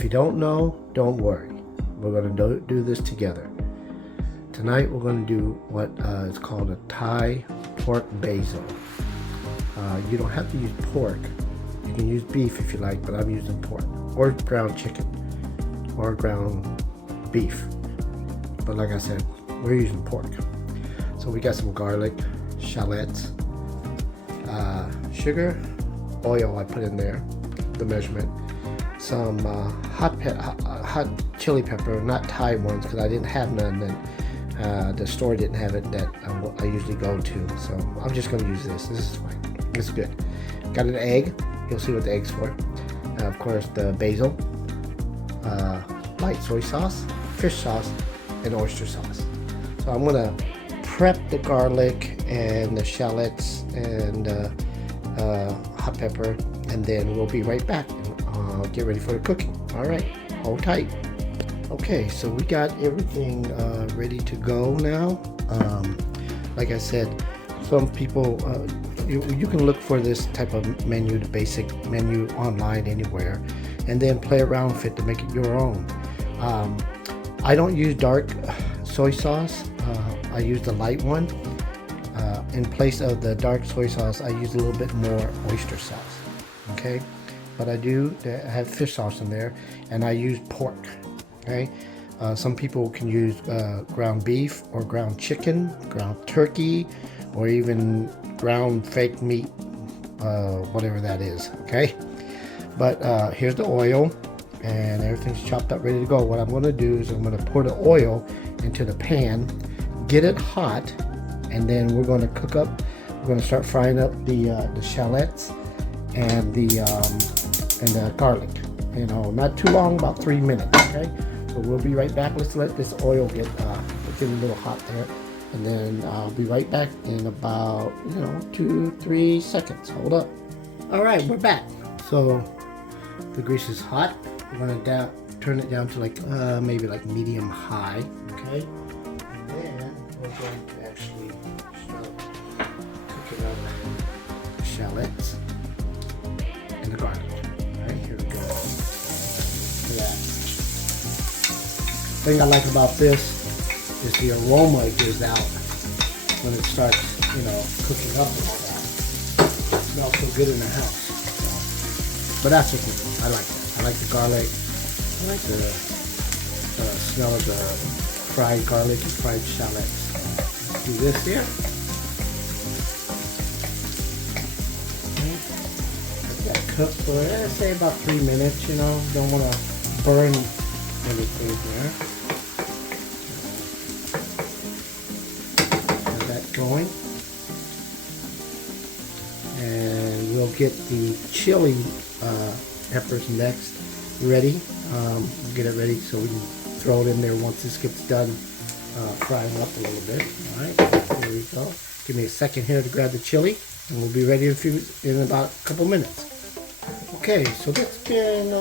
If you don't know, don't worry. We're going to do this together. Tonight we're going to do what is called a Thai pork basil. You don't have to use pork. You can use beef if you like, but I'm using pork. Or ground chicken. Or ground beef. But like I said, we're using pork. So we got some garlic, shallots, sugar, oil I put in there, the measurement. Some hot chili pepper, not Thai ones because I didn't have none. And the store didn't have it that I usually go to. So I'm just going to use this. This is fine. This is good. Got an egg. You'll see what the egg's for. Of course, the basil, light soy sauce, fish sauce, and oyster sauce. So I'm gonna prep the garlic and the shallots and hot pepper, and then we'll be right back and get ready for the cooking. All right, hold tight. Okay, so we got everything ready to go now. Like I said, some people you can look for this type of menu, the basic menu online anywhere, and then play around with it to make it your own. I don't use dark soy sauce. I use the light one. In place of the dark soy sauce, I use a little bit more oyster sauce. Okay, but I do have fish sauce in there, and I use pork. Okay, some people can use ground beef or ground chicken, ground turkey, or even ground fake meat, whatever that is. Okay, but here's the oil, and everything's chopped up, ready to go. What I'm going to do is I'm going to pour the oil into the pan, get it hot, and then we're going to cook up. We're going to start frying up the shallots and the garlic. You know, not too long, about 3 minutes. Okay, so we'll be right back. Let's let this oil get a little hot there, and then I'll be right back in about 2-3 seconds. Hold up. All right, we're back. So the grease is hot. We're gonna turn it down to like maybe like medium high. Okay, and then we're going to actually start cooking up the shallots and the garlic. All right, here we go. Look at that. The thing I like about this is the aroma it gives out when it starts, cooking up and all that. It smells so good in the house. But that's just me. I like that. I like the garlic. I like the smell of the fried garlic and fried shallots. Let's do this here. Let that cook for, say, about 3 minutes. Don't want to burn anything there. Have that going. And we'll get the chili peppers next ready. We'll get it ready so we can throw it in there once this gets done frying up a little bit. All right, here we go. Give me a second here to grab the chili, and we'll be ready in about a couple minutes. Okay, so that's been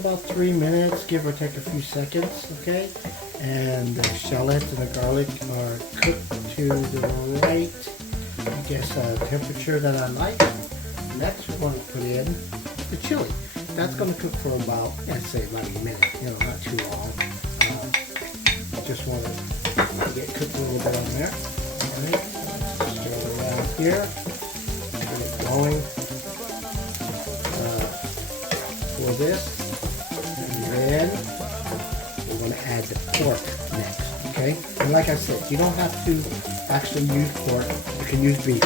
about 3 minutes, give or take a few seconds. Okay, and the shallots and the garlic are cooked to the right, temperature that I like. Next, we're going to put in the chili. That's going to cook for about, let's say, about a minute. Not too long. Just want to get cooked a little bit on there. All right, let's stir it around here. Get it going. For this, and then we're going to add the pork next. Okay, and like I said, you don't have to actually use pork. You can use beef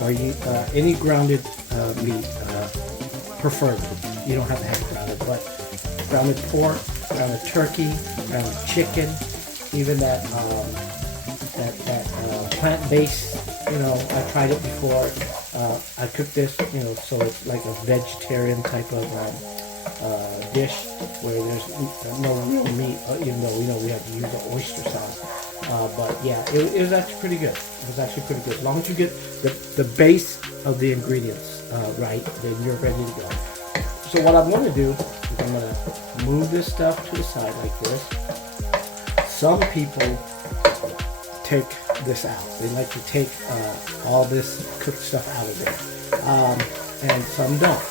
or any grounded meat, preferably. You don't have to have it grounded, but grounded pork, grounded turkey, grounded chicken, even that plant-based. I tried it before. I cooked this, so it's like a vegetarian type of dish where there's no real meat, even though we have to use the oyster sauce. But yeah, it was actually pretty good. It was actually pretty good. As long as you get the base of the ingredients right, then you're ready to go. So what I'm going to do is I'm going to move this stuff to the side like this. Some people take this out. They like to take all this cooked stuff out of there. And some don't.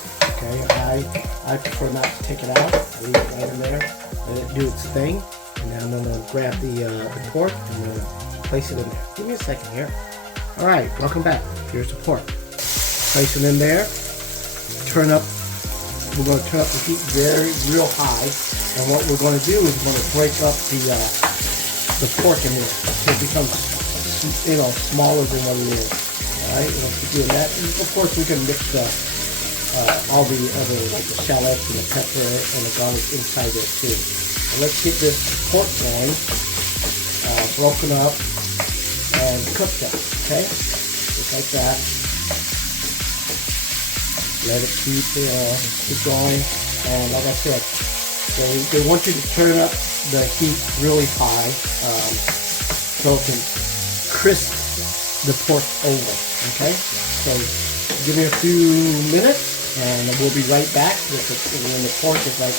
Okay, I prefer not to take it out. I leave it right in there, let it do its thing, and then I'm gonna grab the pork and I'm gonna place it in there. Give me a second here. All right, welcome back. Here's the pork. Place it in there. Turn up. We're gonna turn up the heat real high, and what we're gonna do is we're gonna break up the pork in there so it becomes, smaller than what it is. All right, we'll keep doing that. And of course, we can mix all the other, like the shallots and the pepper and the garlic inside there too. So let's get this pork going, broken up and cooked up. Okay, just like that. Let it keep going, and like I said, they want you to turn up the heat really high so it can crisp the pork over. Okay, so give me a few minutes and we'll be right back when the pork is like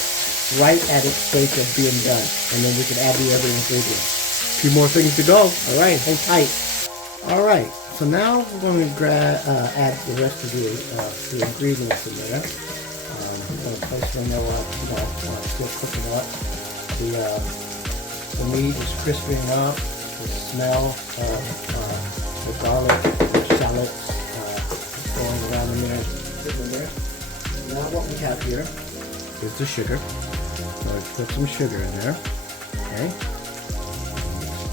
right at its stage of being done, and then we can add the other ingredients. A few more things to go. All right, hold tight. All right, so now we're going to add the rest of the ingredients in there. I'm going to place them there while still cooking up. The meat is crisping up. The smell of the garlic, the shallots going around in there, sitting in there. Now what we have here is the sugar. So let's put some sugar in there. Okay.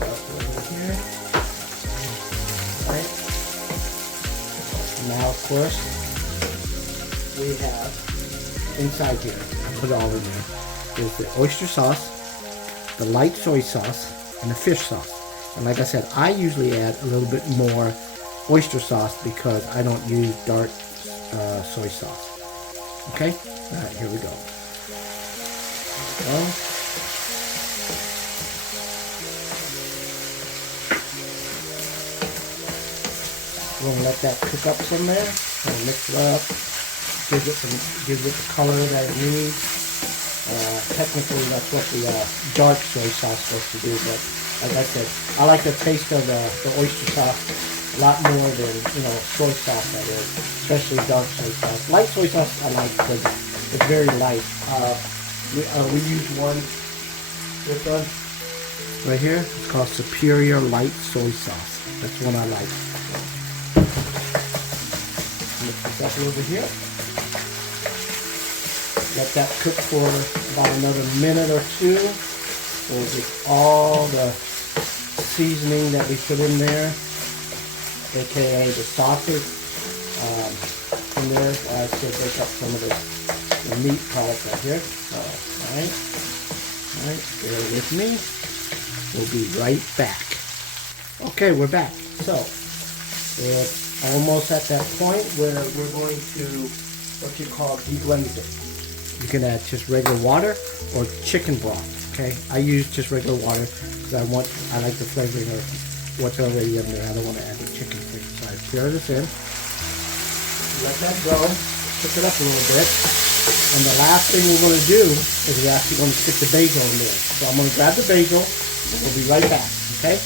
Over here. Right. Now, of course, we have inside here, I put it all in there, is the oyster sauce, the light soy sauce, and the fish sauce. And like I said, I usually add a little bit more oyster sauce because I don't use dark soy sauce. Okay? All right, here we go. We're going to let that cook up some there. And mix it up. Gives it the color that it needs. Technically, that's what the dark soy sauce is supposed to do. But like I said, I like the taste of the oyster sauce a lot more than soy sauce. That is, especially dark soy sauce. Light soy sauce I like because it's very light. We use this one right here. It's called Superior Light Soy Sauce. That's one I like. Mix this up a little bit here. Let that cook for about another minute or two. We'll get all the seasoning that we put in there, aka the sausage, in there. I should break up some of the meat product right here. Alright, bear with me. We'll be right back. Okay, we're back. So, it's almost at that point where we're going to what you call deglaze it. You can add just regular water or chicken broth. Okay, I use just regular water because I like the flavoring of what's already in there. I don't want to add the chicken flavor. So I stir this in, let that go, cook it up a little bit, and the last thing we're going to do is we're actually going to stick the basil in there. So I'm going to grab the basil, and we'll be right back. Okay.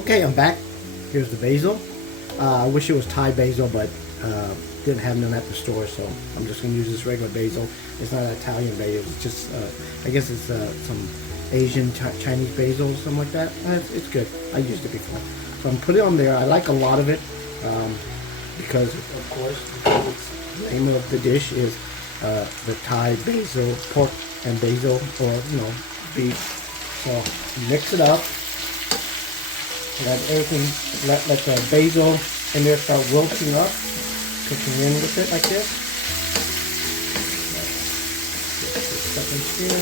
Okay, I'm back. Here's the basil. I wish it was Thai basil, but didn't have none at the store, so I'm just going to use this regular basil. It's not Italian basil. It's just, I guess it's some Asian Chinese basil or something like that. It's good. I used it before. So I'm putting it on there. I like a lot of it because, of course, the name of the dish is the Thai basil, pork and basil, or beef. So mix it up. Let everything, let the basil in there start wilting up. Cooking in with it like this. Get this stuff in here.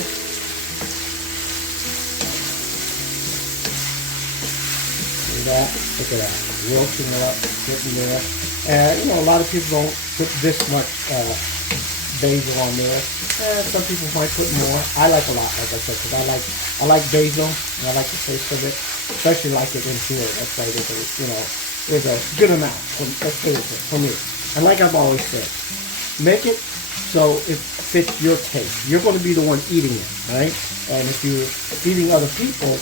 See that? Look at that. Wilting up, getting there. And a lot of people don't put this much basil on there. Some people might put more. I like a lot, like I said, because I like basil and I like the taste of it. Especially like it in here. That's why there's a good amount. For me. And like I've always said, make it so it fits your taste. You're going to be the one eating it, right? And if you're feeding other people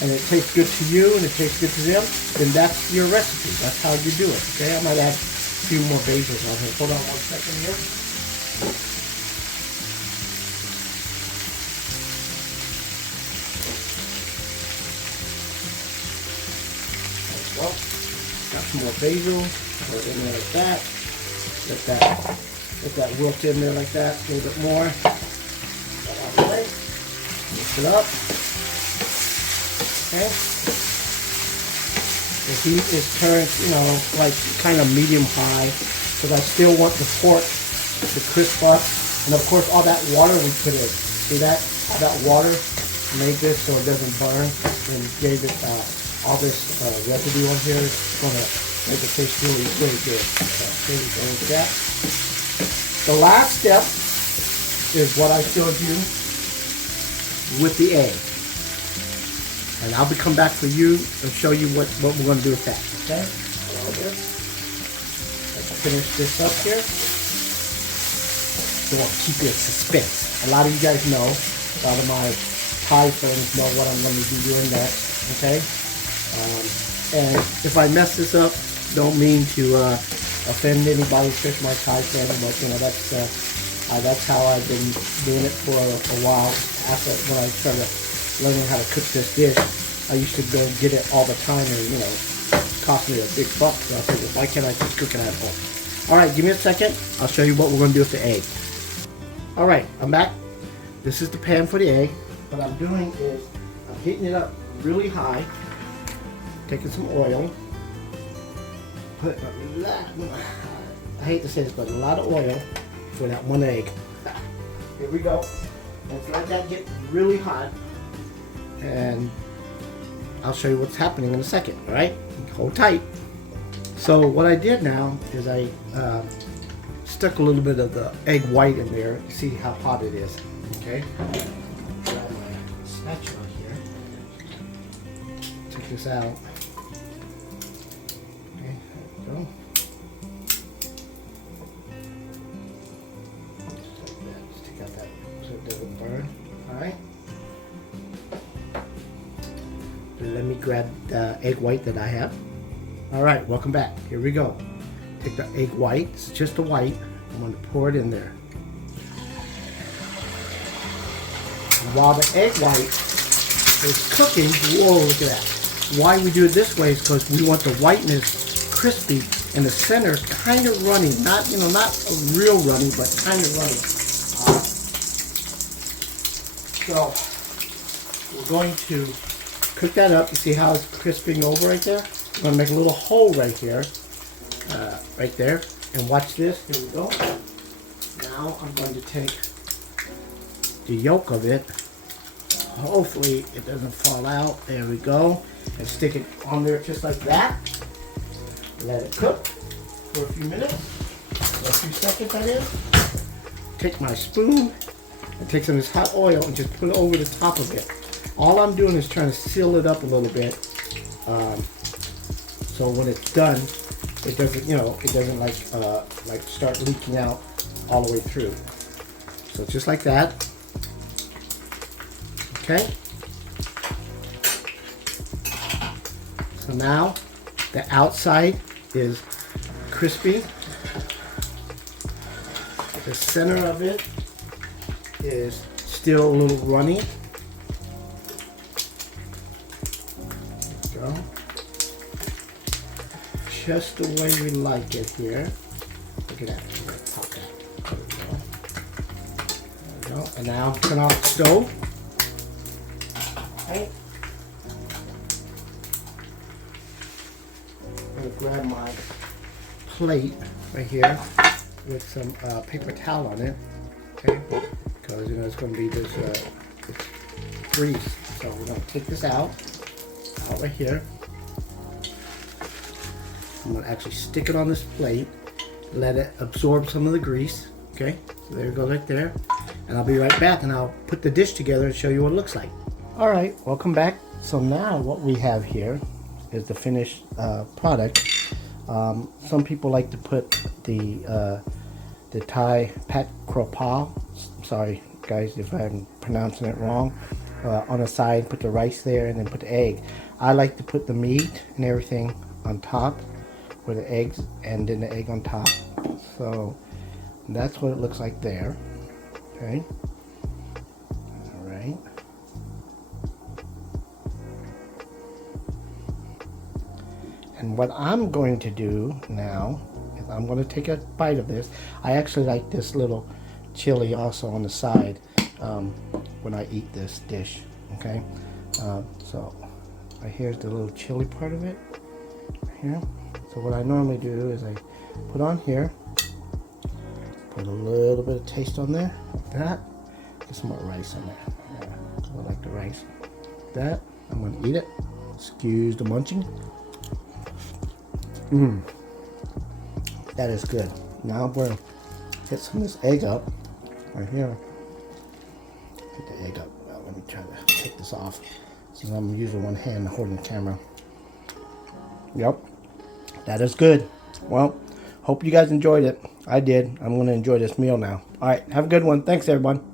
and it tastes good to you and it tastes good to them, then that's your recipe. That's how you do it, okay? I might add a few more basils on here. Hold on one second here. Well, got some more basil. Put it in there like that. Let that wilt in there like that. A little bit more. That out of the way. Mix it up. Okay. The heat is turned, like kind of medium high, because I still want the pork to crisp up. And of course, all that water we put in. See that? All that water made this so it doesn't burn and gave it all this residue on here. It's going to make it taste really, really good. So here we go with that. The last step is what I showed you with the egg. And I'll be come back for you and show you what we're going to do with that. Okay? Let's finish this up here. So we'll keep you in suspense. A lot of you guys know, a lot of my Thai friends know what I'm going to be doing next. Okay? And if I mess this up, don't mean to offend anybody, especially my Thai friends, but that's how I've been doing it for a while. After when I started learning how to cook this dish, I used to go get it all the time, and it cost me a big buck. So I figured, why can't I just cook it at home? All right, give me a second. I'll show you what we're going to do with the egg. All right, I'm back. This is the pan for the egg. What I'm doing is I'm heating it up really high, taking some oil, put a lot, I hate to say this, but a lot of oil for that one egg. Here we go. Let's let that get really hot, and I'll show you what's happening in a second. All right, hold tight. So what I did now is I stuck a little bit of the egg white in there. See how hot it is. Okay. Grab my spatula here. Take this out. Okay, there we go. Just take out that so it doesn't burn. All right. Let me grab the egg white that I have. All right, welcome back. Here we go. Take the egg white, it's just the white. I'm going to pour it in there. And while the egg white is cooking, whoa, look at that. Why we do it this way is because we want the whiteness crispy and the center kind of runny. Not, not a real runny, but kind of runny. So we're going to cook that up. You see how it's crisping over right there? I'm going to make a little hole right here, right there. And watch this. Here we go. Now I'm going to take the yolk of it. Hopefully it doesn't fall out. There we go. And stick it on there just like that. Let it cook for a few minutes. For a few seconds, that is. Take my spoon and take some of this hot oil and just put it over the top of it. All I'm doing is trying to seal it up a little bit, so when it's done, it doesn't, it doesn't like start leaking out all the way through. So just like that. Okay. So now the outside is crispy. The center of it is still a little runny. There we go. Just the way we like it here. Look at that. Pop that. There we go. There we go. And now turn off the stove. Okay. I'm going to grab my plate right here with some paper towel on it. Okay. Because it's going to be this grease. So we're going to take this out right here. I'm going to actually stick it on this plate, let it absorb some of the grease. Okay, so there it goes right there. And I'll be right back and I'll put the dish together and show you what it looks like. Alright, welcome back. So now what we have here is the finished product. Some people like to put the Thai Kra Pao, sorry guys if I'm pronouncing it wrong, on the side, put the rice there and then put the egg. I like to put the meat and everything on top, with the eggs and then the egg on top. So And that's what it looks like there. Okay. All right. And what I'm going to do now is I'm going to take a bite of this. I actually like this little chili also on the side when I eat this dish. Okay. So here's the little chili part of it. Here. So what I normally do is I put on here, put a little bit of taste on there, like that. Get some more rice on there. Yeah, I like the rice. Like that. I'm going to eat it. Excuse the munching. That is good. Now I'm going to get some of this egg up right here. Get the egg up. Well, let me try to take this off since I'm using one hand holding the camera. Yep, that is good. Well, hope you guys enjoyed it. I did. I'm going to enjoy this meal now. All right, have a good one. Thanks, everyone.